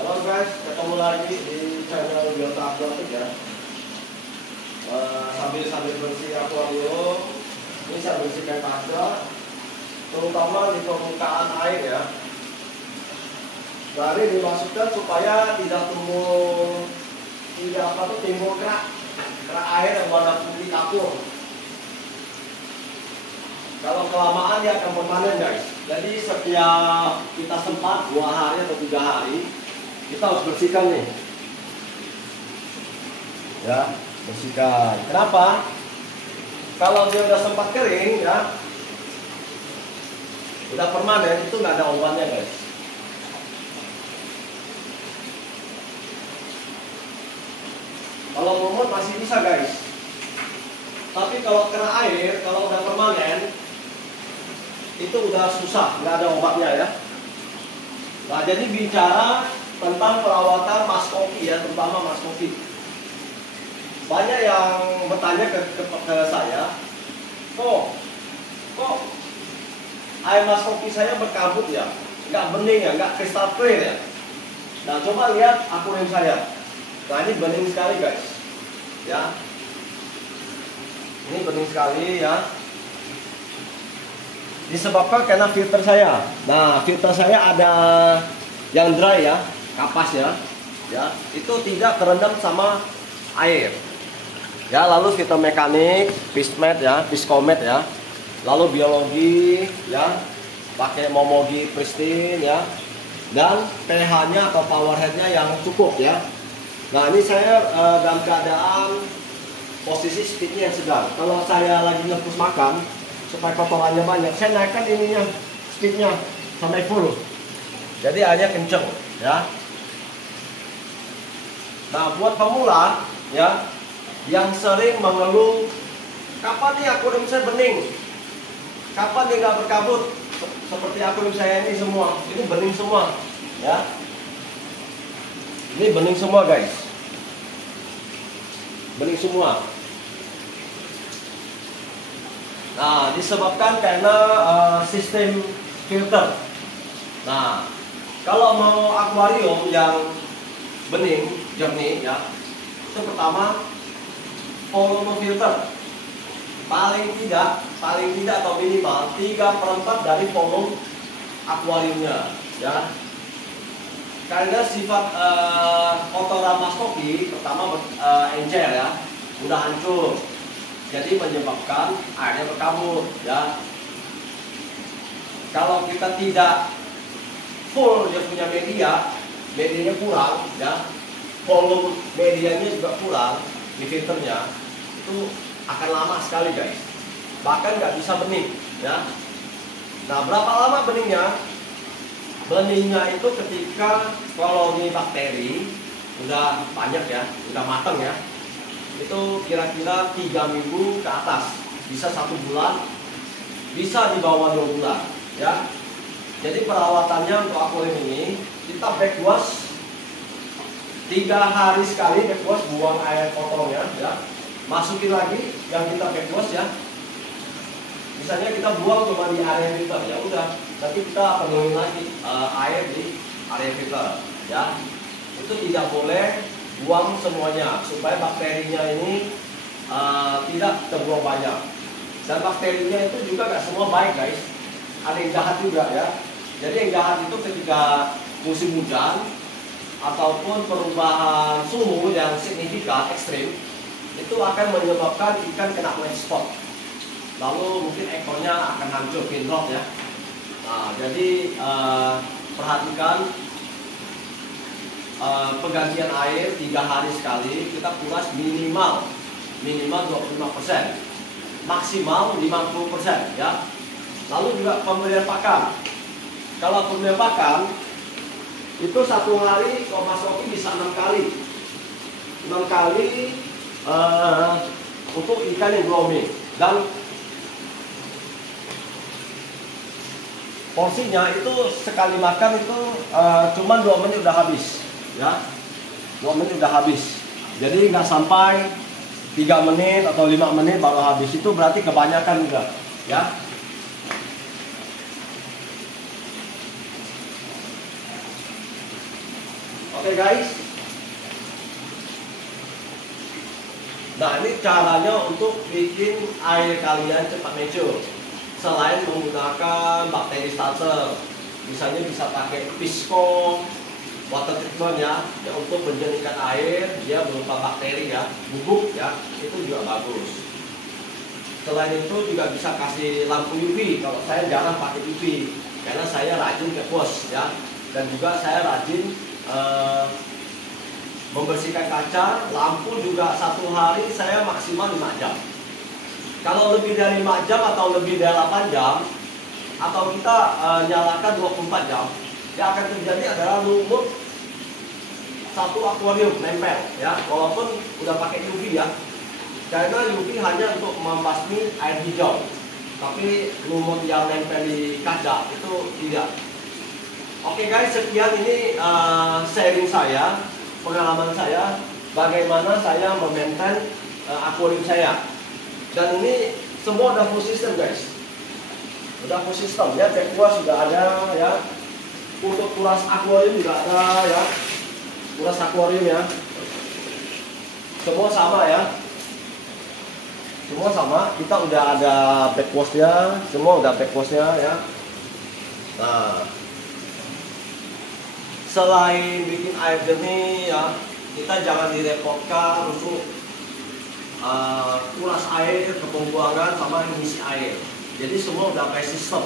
Halo guys, ketemu lagi di channel Biota Aquatic ya. Sambil bersih akuarium, ini saya bersihkan kaca, terutama di permukaan air ya. Dari dimasukkan supaya tidak timbul kerak air yang warna putih kapur. Kalau kelamaan dia akan permanen guys. Jadi setiap kita sempat 2 hari atau 3 hari kita harus bersihkan nih. Ya, bersihkan. Kenapa? Kalau dia udah sempat kering ya, udah permanen, itu nggak ada obatnya guys. Kalau lumut masih bisa guys. Tapi kalau kena air, kalau udah permanen, itu udah susah, nggak ada obatnya ya. Nah, jadi bicara tentang perawatan mas koki ya, terutama mas koki. Banyak yang bertanya ke saya, kok air mas koki saya berkabut ya, nggak bening ya, nggak kristal clear ya. Nah, coba lihat akuarium saya. Nah, ini bening sekali guys, ya. Ini bening sekali ya. Disebabkan karena filter saya. Nah, filter saya ada yang dry ya, kapas ya. Ya, itu tidak terendam sama air. Ya, lalu filter mekanik, Fishmet ya, Fishcomet ya. Lalu biologi ya, pakai Momogi Pristine ya. Dan pH-nya atau power head-nya yang cukup ya. Nah, ini saya dalam keadaan posisi speednya yang sedang. Kalau saya lagi ngepus makan supaya kotorannya banyak, saya naikkan ininya, speednya sampai full. Jadi airnya kenceng ya. Nah, buat pemula ya, yang sering mengeluh, kapan nih akuarium saya bening, kapan dia nggak berkabut, seperti akuarium saya ini semua, ini bening semua ya. Ini bening semua guys, bening semua. Nah, disebabkan karena sistem filter. Nah, kalau mau akuarium yang bening, jernih ya, itu pertama volume filter. Paling tidak atau minimal 3/4 dari volume akuariumnya ya. Karena sifat kotoran mas koki pertama encer ya, mudah hancur. Jadi menyebabkan airnya berkabut ya. Kalau kita tidak full dia punya medianya kurang ya, volume medianya juga kurang di filternya, itu akan lama sekali guys. Bahkan nggak bisa bening ya. Nah, berapa lama beningnya? Beningnya itu ketika koloni bakteri udah banyak ya, udah matang ya. Itu kira-kira 3 minggu ke atas, bisa 1 bulan, bisa di bawah 2 bulan ya. Jadi perawatannya untuk akuarium ini, kita backwash 3 hari sekali, backwash, buang air kotornya ya, masukin lagi yang kita backwash ya. Misalnya kita buang cuma di area filter, ya udah, nanti kita penuhin lagi air di area filter ya. Itu tidak boleh buang semuanya supaya bakterinya ini tidak terbuang banyak. Dan bakterinya itu juga nggak semua baik guys, ada yang jahat juga ya. Jadi yang jahat itu ketika musim hujan ataupun perubahan suhu yang signifikan ekstrim, itu akan menyebabkan ikan kena white spot, lalu mungkin ekornya akan hancur, fin rot ya. Nah, jadi perhatikan penggantian air 3 hari sekali, kita kuras minimal 25%, maksimal 50% ya. Lalu juga pemberian pakan. Kalau pemberian pakan itu 1 hari kalau mas koki bisa 6 kali untuk ikan yang glowing. Dan porsinya itu sekali makan itu cuma 2 menit udah habis ya, 2 menit udah habis. Jadi nggak sampai 3 menit atau 5 menit baru habis, itu berarti kebanyakan udah ya. Oke guys. Nah, ini caranya untuk bikin air kalian cepat mature. Selain menggunakan bakteri starter, misalnya bisa pakai Pisco water treatment ya untuk menjernihkan air, dia berupa bakteri ya, bubuk ya, itu juga bagus. Selain itu juga bisa kasih lampu UV. Kalau saya jarang pakai UV karena saya rajin ke pos ya, dan juga saya rajin membersihkan kaca. Lampu juga satu hari saya maksimal 5 jam. Kalau lebih dari 5 jam atau lebih dari 8 jam, atau kita nyalakan 24 jam, yang akan terjadi adalah lumut satu akuarium nempel ya, walaupun udah pakai UV ya. Karena UV hanya untuk membasmi air hijau, tapi lumut yang nempel di kaca itu tidak. Oke guys, sekian ini sharing saya, pengalaman saya, bagaimana saya memaintain akuarium saya. Dan ini semua udah full system guys, udah full system ya. Backwash sudah ada ya, untuk kuras akuarium juga ada ya, kuras akuarium ya, semua sama ya, semua sama. Kita udah ada backwashnya, semua udah backwashnya ya. Nah, selain bikin air jernih ya, kita jangan direpotkan untuk kuras air ke pembuangan sama ngisi air. Jadi semua udah pakai sistem.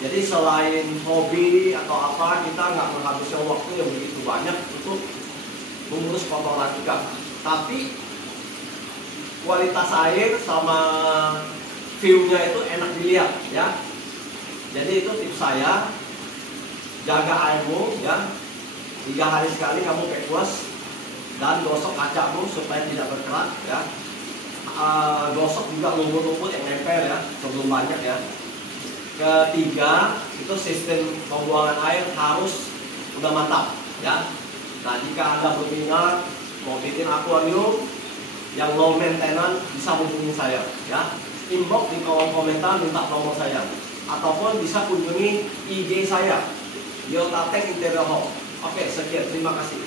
Jadi selain hobi atau apa, kita nggak menghabiskan waktu yang begitu banyak untuk mengurus kotoran ikan. Tapi kualitas air sama view-nya itu enak dilihat ya. Jadi itu tips saya, jaga airmu ya. 3 hari sekali kamu backwash dan gosok kacamu supaya tidak berkerak ya. Gosok juga lumut-lumut yang nempel ya sebelum banyak ya. Ketiga, itu sistem pembuangan air harus udah mantap ya. Nah, jika Anda berminat mau bikin akuarium yang low maintenance, bisa hubungi saya ya. Inbox di kolom komentar minta nomor saya, ataupun bisa kunjungi IG saya, Biota Tank Interior Home. Oke, sekian, terima kasih.